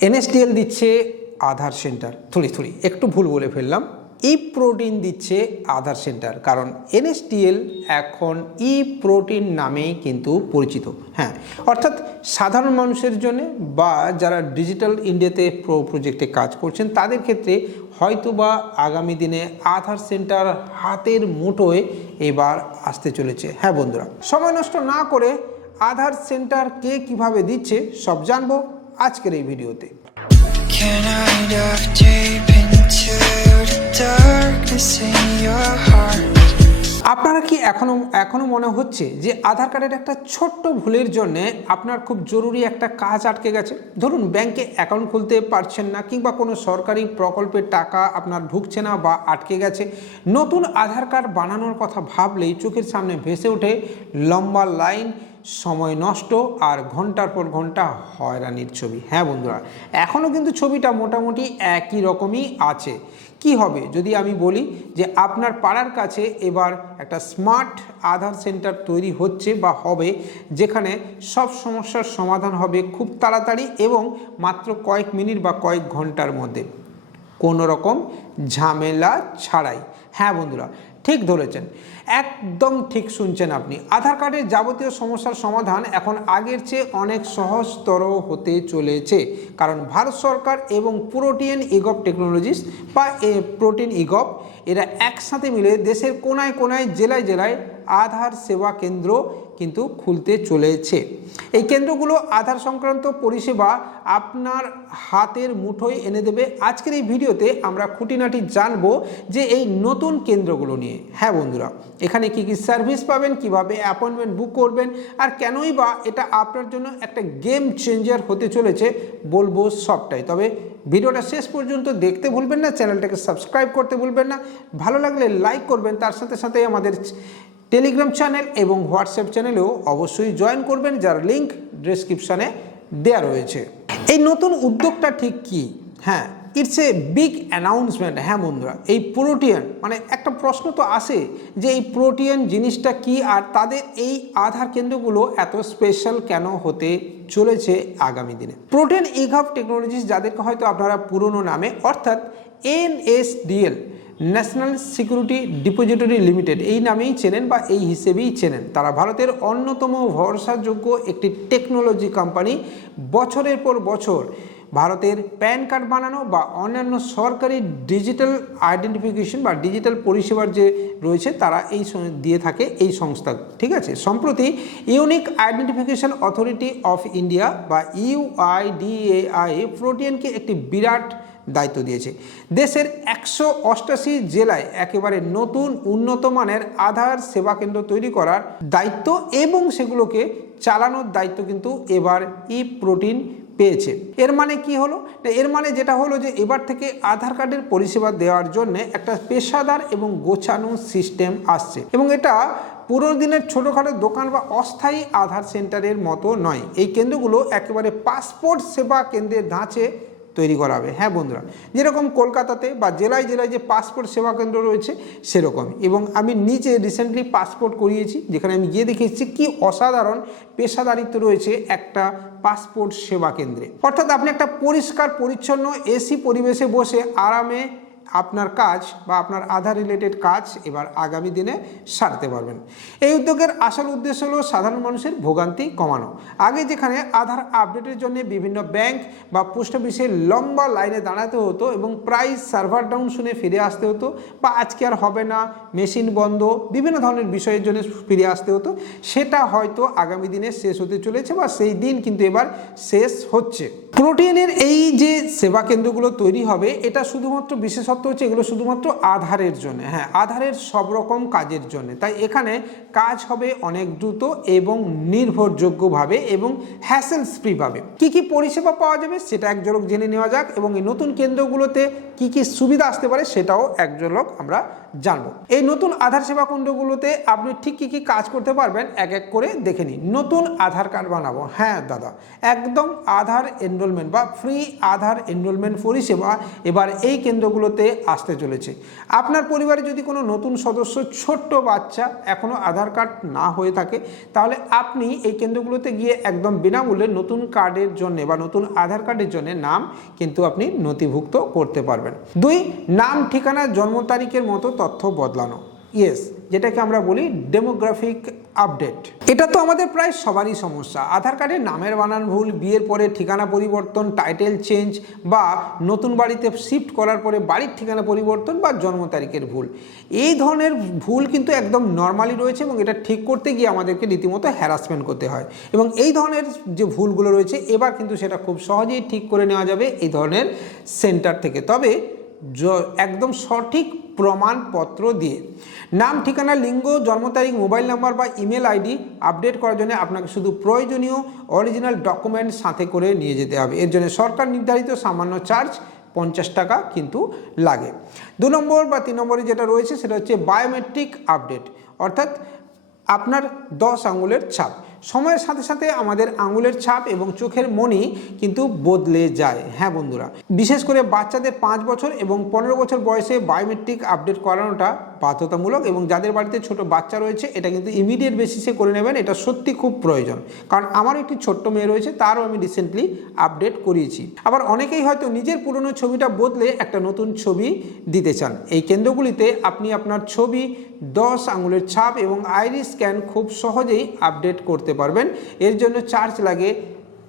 NSDL দিচ্ছে আধার centre. থুড়ি থুড়ি একটু ভুল বলে ফেললাম। ই প্রোটিন দিচ্ছে আধার সেন্টার, কারণ এনএসডিএল এখন ই প্রোটিন নামেই কিন্তু পরিচিত হ্যাঁ। অর্থাৎ সাধারণ মানুষের জন্য বা যারা ডিজিটাল ইন্ডিয়াতে প্রো প্রজেক্টে কাজ করছেন, তাদের ক্ষেত্রে হয়তো বা আগামী দিনে আধার সেন্টার হাতের মুঠোয় এবার আসতে চলেছে। হ্যাঁ বন্ধুরা, সময় নষ্ট না করে আধার সেন্টার কে কীভাবে দিচ্ছে সব জানব। আজকের এই ভিডিওতে? আপনারা কি এখনও এখনও মনে হচ্ছে যে আধার কার্ডের একটা ছোট্ট ভুলের জন্য আপনার খুব জরুরি একটা কাজ আটকে গেছে ধরুন ব্যাংকে অ্যাকাউন্ট খুলতে পারছেন না কিংবা কোনো সরকারি প্রকল্পের টাকা আপনার ঢুকছে না বা আটকে গেছে নতুন আধার কার্ড বানানোর কথা ভাবলেই চোখের সামনে ভেসে ওঠে লম্বা লাইন সময় নষ্ট আর ঘণ্টার পর ঘণ্টা হয়রানির ছবি। হ্যাঁ বন্ধুরা এখনও কিন্তু ছবিটা মোটামুটি একই রকমই আছে। কি হবে? যদি আমি বলি যে আপনার পাড়ার কাছে এবার একটা স্মার্ট আধার সেন্টার তৈরি হচ্ছে বা হবে, যেখানে সব সমস্যার সমাধান হবে খুব তাড়াতাড়ি এবং মাত্র কয়েক মিনিট বা কয়েক ঘণ্টার মধ্যে। কোনো রকম ঝামেলা ছাড়াই। হ্যাঁ বন্ধুরা ঠিক ধরেছেন। একদম ঠিক শুনছেন আপনি। আধার কার্ডের যাবতীয় সমস্যার সমাধান এখন আগের চেয়ে অনেক সহজতর হতে চলেছে। কারণ ভারত সরকার এবং প্রোটিন ইগপ টেকনোলজিস বা এ প্রোটিন ইগপ, এরা একসাথে মিলে দেশের কোনায় কোনায়, জেলায় জেলায় আধার সেবা কেন্দ্র কিন্তু খুলতে চলেছে। এই কেন্দ্রগুলো আধার সংক্রান্ত পরিষেবা আপনার হাতের মুঠোয় এনে দেবে। আজকের এই ভিডিওতে আমরা খুঁটিনাটি জানব যে এই নতুন কেন্দ্রগুলো নিয়ে। হ্যাঁ বন্ধুরা, এখানে কি কি সার্ভিস পাবেন, কীভাবে অ্যাপয়েন্টমেন্ট বুক করবেন, আর কেনই বা এটা আপনার জন্য একটা গেম চেঞ্জার হতে চলেছে বলব সবটাই। তবে ভিডিওটা শেষ পর্যন্ত দেখতে ভুলবেন না, চ্যানেলটাকে সাবস্ক্রাইব করতে ভুলবেন না। ভালো লাগলে লাইক করবেন, তার সাথে সাথে আমাদের টেলিগ্রাম চ্যানেল এবং হোয়াটসঅ্যাপ চ্যানেলেও অবশ্যই জয়েন করবেন, যার লিঙ্ক ডিসক্রিপশানে দেওয়া রয়েছে। এই নতুন উদ্যোগটা ঠিক কি? হ্যাঁ ইটস এ বিগ অ্যানাউন্সমেন্ট হ্যাঁ বন্ধুরা, এই প্রোটিয়ান মানে একটা প্রশ্ন তো আসে যে এই প্রোটিয়ান জিনিসটা কি আর তাদের এই আধার কেন্দ্রগুলো এত স্পেশাল কেন হতে চলেছে আগামী দিনে? প্রোটিন ইঘাভ টেকনোলজিস যাদেরকে হয়তো আপনারা পুরনো নামে, অর্থাৎ NSDL national security depository limited, এই নামেই চেনেন বা এই হিসেবেই চেনেন। তারা ভারতের অন্যতম ভরসাযোগ্য একটি টেকনোলজি কোম্পানি। বছরের পর বছর ভারতের প্যান কার্ড বানানো বা অন্যান্য সরকারি ডিজিটাল আইডেন্টিফিকেশন বা ডিজিটাল পরিষেবার যে রয়েছে, তারা এই দিয়ে থাকে এই সংস্থা। ঠিক আছে? সম্প্রতি unique identification authority of India বা ইউআইডিএআই প্রোটিয়ানকে একটি বিরাট দায়িত্ব দিয়েছে। দেশের একশো অষ্টাশি জেলায় একেবারে নতুন উন্নত মানের আধার সেবা কেন্দ্র তৈরি করার দায়িত্ব এবং সেগুলোকে চালানোর দায়িত্ব কিন্তু এবার ই প্রোটিন পেয়েছে। এর মানে কি হলো? এর মানে যেটা হলো যে এবার থেকে আধার কার্ডের পরিষেবা দেওয়ার জন্য একটা পেশাদার এবং গোছানো সিস্টেম আসছে। এবং এটা পুরো দিনের ছোটোখাটো দোকান বা অস্থায়ী আধার সেন্টারের মতো নয়। এই কেন্দ্রগুলো একেবারে পাসপোর্ট সেবা কেন্দ্রের ধাঁচে তৈরি করা হবে। হ্যাঁ বন্ধুরা, যেরকম কলকাতাতে বা জেলায় জেলায় যে পাসপোর্ট সেবা কেন্দ্র রয়েছে সেরকম এবং আমি নিজে রিসেন্টলি পাসপোর্ট করিয়েছি, যেখানে আমি গিয়ে দেখে এসেছি কী অসাধারণ পেশাদারিত্ব রয়েছে একটা পাসপোর্ট সেবা কেন্দ্রে। অর্থাৎ আপনি একটা পরিষ্কার, পরিচ্ছন্ন এসি পরিবেশে বসে আরামে আপনার কাজ বা আপনার আধার রিলেটেড কাজ এবার আগামী দিনে সারতে পারবেন। এই উদ্যোগের আসল উদ্দেশ্য হলো সাধারণ মানুষের ভোগান্তি কমানো। আগে যেখানে আধার আপডেটের জন্য বিভিন্ন ব্যাংক বা পোস্ট অফিসে লম্বা লাইনে দাঁড়াতে হতো এবং প্রায় সার্ভার ডাউন শুনে ফিরে আসতে হতো বা আজকে আর হবে না মেশিন বন্ধ, বিভিন্ন ধরনের বিষয়ের জন্য ফিরে আসতে হতো, সেটা হয়তো আগামী দিনে শেষ হতে চলেছে বা সেই দিন কিন্তু এবার শেষ হচ্ছে। প্রোটিনের এই যে সেবা কেন্দ্রগুলো তৈরি হবে, এটা শুধুমাত্র বিশেষত্ব হচ্ছে এগুলো শুধুমাত্র আধারের জন্য। হ্যাঁ আধারের সব রকম কাজের জন্য। তাই এখানে কাজ হবে অনেক দ্রুত এবং নির্ভরযোগ্যভাবে এবং হ্যাসেলস ফ্রিভাবে কি কি পরিষেবা পাওয়া যাবে সেটা এক ঝলক জেনে নেওয়া যাক এবং এই নতুন কেন্দ্রগুলোতে কি কি সুবিধা আসতে পারে সেটাও এক ঝলক আমরা জানব। এই নতুন আধার সেবা কেন্দ্রগুলোতে আপনি ঠিক কী কী কাজ করতে পারবেন এক এক করে দেখে নিন। নতুন আধার কার্ড বানাবো। হ্যাঁ দাদা, একদম আধার এনরোলমেন্ট বা ফ্রি আধার এনরোলমেন্ট পরিষেবা এবার এই কেন্দ্রগুলোতে আসতে চলেছে। আপনার পরিবারে যদি কোনো নতুন সদস্য, ছোট্ট বাচ্চা এখনও আধার কার্ড না হয়ে থাকে, তাহলে আপনি এই কেন্দ্রগুলোতে গিয়ে একদম বিনামূল্যে নতুন কার্ডের জন্য বা নতুন আধার কার্ডের জন্য নাম কিন্তু আপনি নথিভুক্ত করতে পারবেন। দুই, নাম, ঠিকানা, জন্ম তারিখের মতো তথ্য বদলানো। ইয়েস যেটাকে আমরা বলি ডেমোগ্রাফিক আপডেট এটা তো আমাদের প্রায় সবারই সমস্যা। আধার কার্ডে নামের বানান ভুল, বিয়ের পরে ঠিকানা পরিবর্তন টাইটেল চেঞ্জ বা নতুন বাড়িতে শিফট করার পরে বাড়ির ঠিকানা পরিবর্তন বা জন্ম তারিখের ভুল। এই ধরনের ভুল কিন্তু একদম নর্মালি রয়েছে এবং এটা ঠিক করতে গিয়ে আমাদেরকে রীতিমতো হ্যারাসমেন্ট করতে হয়। এবং এই ধরনের যে ভুলগুলো রয়েছে, এবার কিন্তু সেটা খুব সহজেই ঠিক করে নেওয়া যাবে এই ধরনের সেন্টার থেকে। তবে একদম সঠিক প্রমাণপত্র দিয়ে। নাম, ঠিকানা, লিঙ্গ, জন্ম তারিখ, মোবাইল নাম্বার বা ইমেল আইডি আপডেট করার জন্য আপনাকে শুধু প্রয়োজনীয় অরিজিনাল ডকুমেন্ট সাথে করে নিয়ে যেতে হবে। এর জন্য সরকার নির্ধারিত সামান্য চার্জ পঞ্চাশ টাকা কিন্তু লাগে। দু নম্বর বা তিন নম্বরে যেটা রয়েছে সেটা হচ্ছে বায়োমেট্রিক আপডেট অর্থাৎ আপনার দশ আঙুলের ছাপ। সময়ের সাথে সাথে আমাদের আঙুলের ছাপ এবং চোখের মনি কিন্তু বদলে যায়। হ্যাঁ বন্ধুরা, বিশেষ করে বাচ্চাদের পাঁচ বছর এবং পনেরো বছর বয়সে বায়োমেট্রিক আপডেট করানোটা বাধ্যতামূলক এবং যাদের বাড়িতে ছোট বাচ্চা রয়েছে, এটা কিন্তু ইমিডিয়েট বেসিসে করে নেবেন, এটা সত্যি খুব প্রয়োজন। কারণ আমার একটি ছোট্ট মেয়ে রয়েছে, তারও আমি রিসেন্টলি আপডেট করিয়েছি। আবার অনেকেই হয়তো নিজের পুরনো ছবিটা বদলে একটা নতুন ছবি দিতে চান। এই কেন্দ্রগুলিতে আপনি আপনার ছবি, দশ আঙুলের ছাপ এবং আইরি স্ক্যান খুব সহজেই আপডেট করতে পারবেন। এর জন্য চার্জ লাগে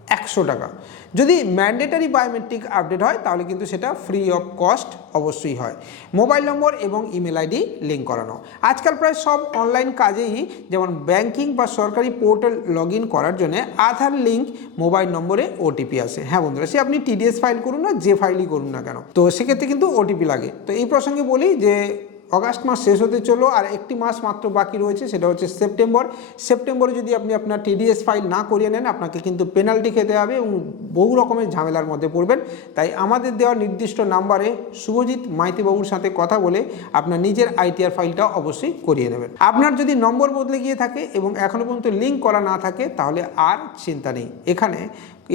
একশো টাকা। যদি ম্যান্ডেটারি বায়োমেট্রিক আপডেট হয়, তাহলে কিন্তু সেটা ফ্রি অফ কস্ট অবশ্যই হয়। মোবাইল নম্বর এবং ইমেল আইডি লিঙ্ক করানো। আজকাল প্রায় সব অনলাইন কাজেই যেমন ব্যাংকিং বা সরকারি পোর্টাল লগ করার জন্য আধার লিঙ্ক মোবাইল নম্বরে ওটিপি আসে। হ্যাঁ বন্ধুরা, সে আপনি টিডিএস ফাইল করুন না, যে ফাইলই করুন না কেন? তো সেক্ষেত্রে কিন্তু ওটিপি লাগে। তো এই প্রসঙ্গে বলি যে অগাস্ট মাস শেষ হতে চলো আর একটি মাস মাত্র বাকি রয়েছে, সেটা হচ্ছে সেপ্টেম্বর। সেপ্টেম্বরে যদি আপনি আপনার টিডিএস ফাইল না করিয়ে নেন, আপনাকে কিন্তু পেনাল্টি খেতে হবে এবং বহু রকমের ঝামেলার মধ্যে পড়বেন। তাই আমাদের দেওয়া নির্দিষ্ট নাম্বারে শুভজিৎ মাইতিবাবুর সাথে কথা বলে আপনার নিজের আইটিআর ফাইলটা অবশ্যই করিয়ে নেবেন। আপনার যদি নম্বর বদলে গিয়ে থাকে এবং এখনও পর্যন্ত লিঙ্ক করা না থাকে, তাহলে আর চিন্তা নেই। এখানে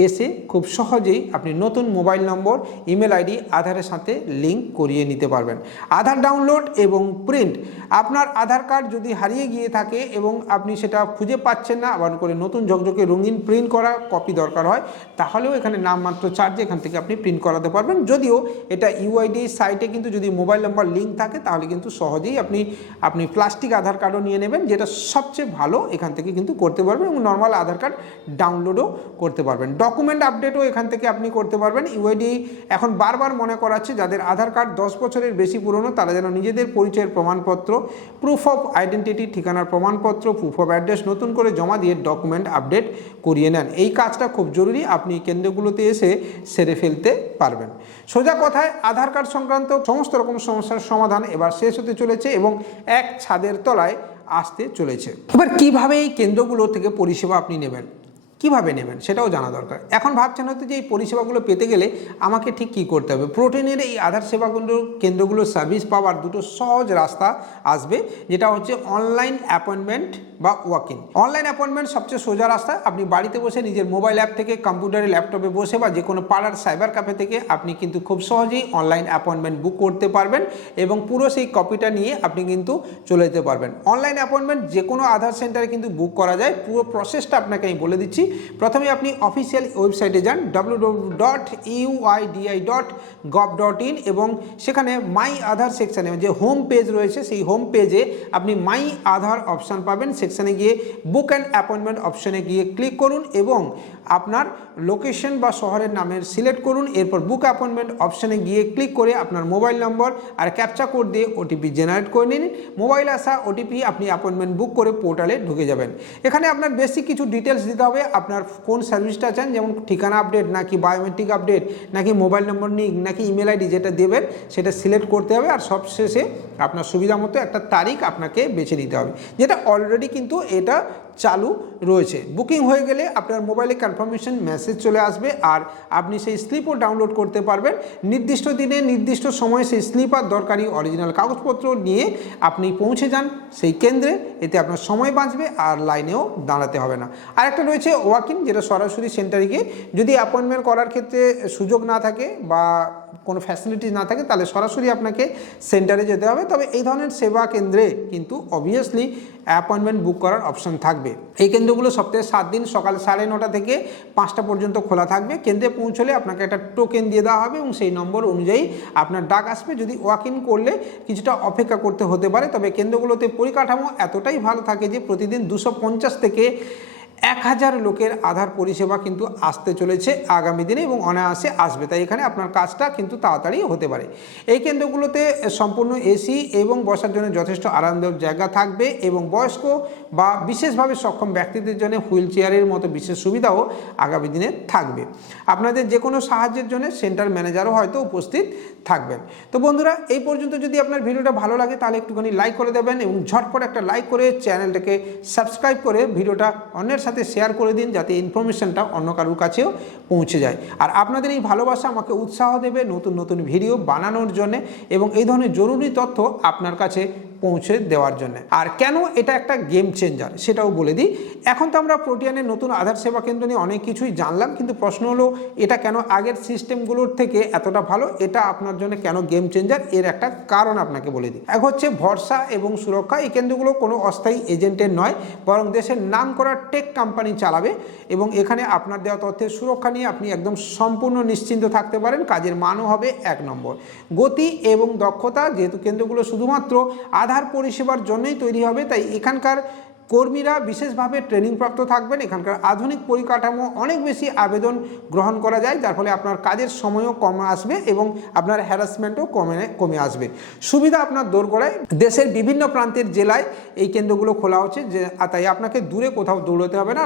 এসে খুব সহজেই আপনি নতুন মোবাইল নম্বর, ইমেল আইডি, আধারের সাথে লিঙ্ক করিয়ে নিতে পারবেন। আধার ডাউনলোড এবং প্রিন্ট আপনার আধার কার্ড যদি হারিয়ে গিয়ে থাকে এবং আপনি সেটা খুঁজে পাচ্ছেন না, আবার করে নতুন ঝকঝকে রঙিন প্রিন্ট করা কপি দরকার হয়, তাহলেও এখানে নামমাত্র চার্জে এখান থেকে আপনি প্রিন্ট করাতে পারবেন। যদিও এটা ইউআইডি সাইটে কিন্তু যদি মোবাইল নাম্বার লিঙ্ক থাকে, তাহলে কিন্তু সহজেই আপনি আপনি প্লাস্টিক আধার কার্ডও নিয়ে নেবেন, যেটা সবচেয়ে ভালো এখান থেকে কিন্তু করতে পারবেন এবং নর্মাল আধার কার্ড ডাউনলোডও করতে পারবেন। ডকুমেন্ট আপডেটও এখান থেকে আপনি করতে পারবেন। ইউআইডি এখন বারবার মনে করাচ্ছে যাদের আধার কার্ড দশ বছরের বেশি পুরনো, তারা যেন নিজেদের পরিচয়ের প্রমাণপত্র প্রুফ অফ আইডেন্টিটি ঠিকানার প্রমাণপত্র প্রুফ অফ অ্যাড্রেস নতুন করে জমা দিয়ে ডকুমেন্ট আপডেট করিয়ে নেন। এই কাজটা খুব জরুরি, আপনি কেন্দ্রগুলোতে এসে সেরে ফেলতে পারবেন। সোজা কথায়, আধার কার্ড সংক্রান্ত সমস্ত রকম সমস্যার সমাধান এবার শেষ হতে চলেছে এবং এক ছাদের তলায় আসতে চলেছে। এবার কীভাবে এই কেন্দ্রগুলো থেকে পরিষেবা আপনি নেবেন? কীভাবে নেবেন সেটাও জানা দরকার। এখন ভাবছেন হয়তো যে এই পরিষেবাগুলো পেতে গেলে আমাকে ঠিক কী করতে হবে? প্রোটিনের এই আধার সেবাগুলো কেন্দ্রগুলোর সার্ভিস পাওয়ার দুটো সহজ রাস্তা আসবে, যেটা হচ্ছে অনলাইন অ্যাপয়েন্টমেন্ট বা ওয়াক ইন অনলাইন অ্যাপয়েন্টমেন্ট সবচেয়ে সোজা রাস্তা, আপনি বাড়িতে বসে নিজের মোবাইল অ্যাপ থেকে কম্পিউটারে ল্যাপটপে বসে বা যে কোনো পাড়ার সাইবার ক্যাফে থেকে আপনি কিন্তু খুব সহজেই অনলাইন অ্যাপয়েন্টমেন্ট বুক করতে পারবেন এবং পুরো সেই কপিটা নিয়ে আপনি কিন্তু চলে যেতে পারবেন। অনলাইন অ্যাপয়েন্টমেন্ট যে কোনো আধার সেন্টারে কিন্তু বুক করা যায়। পুরো প্রসেসটা আপনাকে আমি বলে দিচ্ছি। প্রথমে আপনি অফিসিয়াল ওয়েবসাইটে যান W dot dot dot in এবং সেখানে মাই আধার সেকশানে যে হোম পেজ রয়েছে, সেই হোম পেজে আপনি মাই আধার অপশান পাবেন। সেকশানে গিয়ে বুক অ্যান্ড অ্যাপয়েন্টমেন্ট অপশানে গিয়ে ক্লিক করুন এবং আপনার লোকেশন বা শহরের নামের সিলেক্ট করুন, এরপর বুক অ্যাপয়েন্টমেন্ট অপশানে গিয়ে ক্লিক করে আপনার মোবাইল নম্বর আর ক্যাপচা কোড দিয়ে ওটিপি জেনারেট করে নিন। মোবাইল আসা ওটিপি আপনি অ্যাপয়েন্টমেন্ট বুক করে পোর্টালে ঢুকে যাবেন। এখানে আপনার বেসিক কিছু ডিটেলস দিতে হবে, আপনার কোন সার্ভিসটা চান, যেমন ঠিকানা আপডেট নাকি বায়োমেট্রিক আপডেট নাকি মোবাইল নম্বর নিক নাকি ইমেল আইডি যেটা দেবেন, সেটা সিলেক্ট করতে হবে আর সবশেষে আপনার সুবিধা মতো একটা তারিখ আপনাকে বেছে নিতে হবে। যেটা অলরেডি কিন্তু এটা চালু রয়েছে। বুকিং হয়ে গেলে আপনার মোবাইলে কনফার্মেশন মেসেজ চলে আসবে আর আপনি সেই স্লিপও ডাউনলোড করতে পারবেন। নির্দিষ্ট দিনে নির্দিষ্ট সময়ে সেই স্লিপ আর দরকারি অরিজিনাল কাগজপত্র নিয়ে আপনি পৌঁছে যান সেই কেন্দ্রে। এতে আপনার সময় বাঁচবে আর লাইনেও দাঁড়াতে হবে না। আর একটা রয়েছে ওয়াকিং যেটা সরাসরি সেন্টারে গিয়ে যদি অ্যাপয়েন্টমেন্ট করার ক্ষেত্রে সুযোগ না থাকে বা কোনো ফ্যাসিলিটি না থাকে, তাহলে সরাসরি আপনাকে সেন্টারে যেতে হবে। তবে এই ধরনের সেবা কেন্দ্রে কিন্তু অবভিয়াসলি অ্যাপয়েন্টমেন্ট বুক করার অপশন থাকবে। এই কেন্দ্রগুলো সপ্তাহে সাত দিন, সকাল সাড়ে নটা থেকে পাঁচটা পর্যন্ত খোলা থাকবে। কেন্দ্রে পৌঁছলে আপনাকে একটা টোকেন দিয়ে দেওয়া হবে এবং সেই নম্বর অনুযায়ী আপনার ডাক আসবে। যদি ওয়াক ইন করলে কিছুটা অপেক্ষা করতে হতে পারে, তবে কেন্দ্রগুলোতে পরিকাঠামো এতটাই ভালো থাকে যে প্রতিদিন দুশো থেকে এক হাজার লোকের আধার পরিষেবা কিন্তু আসতে চলেছে আগামী দিনে এবং অনায়াসে আসবে। তাই এখানে আপনার কাজটা কিন্তু তাড়াতাড়ি হতে পারে। এই কেন্দ্রগুলোতে সম্পূর্ণ এসি এবং বসার জন্য যথেষ্ট আরামদায়ক জায়গা থাকবে এবং বয়স্ক বা বিশেষভাবে সক্ষম ব্যক্তিদের জন্য হুইল চেয়ারের মতো বিশেষ সুবিধাও আগামী দিনে থাকবে। আপনাদের যে কোনো সাহায্যের জন্য সেন্টার ম্যানেজারও হয়তো উপস্থিত থাকবেন। তো বন্ধুরা, এই পর্যন্ত যদি আপনার ভিডিওটা ভালো লাগে তাহলে একটুখানি লাইক করে দেবেন এবং ঝটপট একটা লাইক করে চ্যানেলটাকে সাবস্ক্রাইব করে ভিডিওটা অন্যের সাথে শেয়ার করে দিন যাতে ইনফরমেশানটা অন্য কারোর কাছেও পৌঁছে যায়। আর আপনাদের এই ভালোবাসা আমাকে উৎসাহ দেবে নতুন নতুন ভিডিও বানানোর জন্য এবং এই ধরনের জরুরি তথ্য আপনার কাছে পৌঁছে দেওয়ার জন্য। আর কেন এটা একটা গেম চেঞ্জার সেটাও বলে দিই। এখন তো আমরা প্রোটিয়ানের নতুন আধার সেবা কেন্দ্র নিয়ে অনেক কিছুই জানলাম, কিন্তু প্রশ্ন হলো, এটা কেন আগের সিস্টেমগুলোর থেকে এতটা ভালো? এটা আপনার জন্য কেন গেম চেঞ্জার এর একটা কারণ আপনাকে বলে দিই। এক হচ্ছে ভরসা এবং সুরক্ষা। এই কেন্দ্রগুলো কোনো অস্থায়ী এজেন্টের নয়, বরং দেশের নাম করা টেক কোম্পানি চালাবে এবং এখানে আপনার দেওয়া তথ্যের সুরক্ষা নিয়ে আপনি একদম সম্পূর্ণ নিশ্চিন্ত থাকতে পারেন। কাজের মানও হবে এক নম্বর। গতি এবং দক্ষতা, যেহেতু কেন্দ্রগুলো শুধুমাত্র আধার পরিষেবার জন্যই তৈরি হবে, তাই এখানকার কর্মীরা বিশেষভাবে ট্রেনিংপ্রাপ্ত থাকবেন। এখানকার আধুনিক পরিকাঠামো অনেক বেশি আবেদন গ্রহণ করা যায়, যার ফলে আপনার কাজের সময়ও কম আসবে এবং আপনার হ্যারাসমেন্টও কমে কমে আসবে। সুবিধা আপনার দোরগোড়ায়, দেশের বিভিন্ন প্রান্তের জেলায় এই কেন্দ্রগুলো খোলা হচ্ছে, যে তাই আপনাকে দূরে কোথাও দৌড়তে হবে না।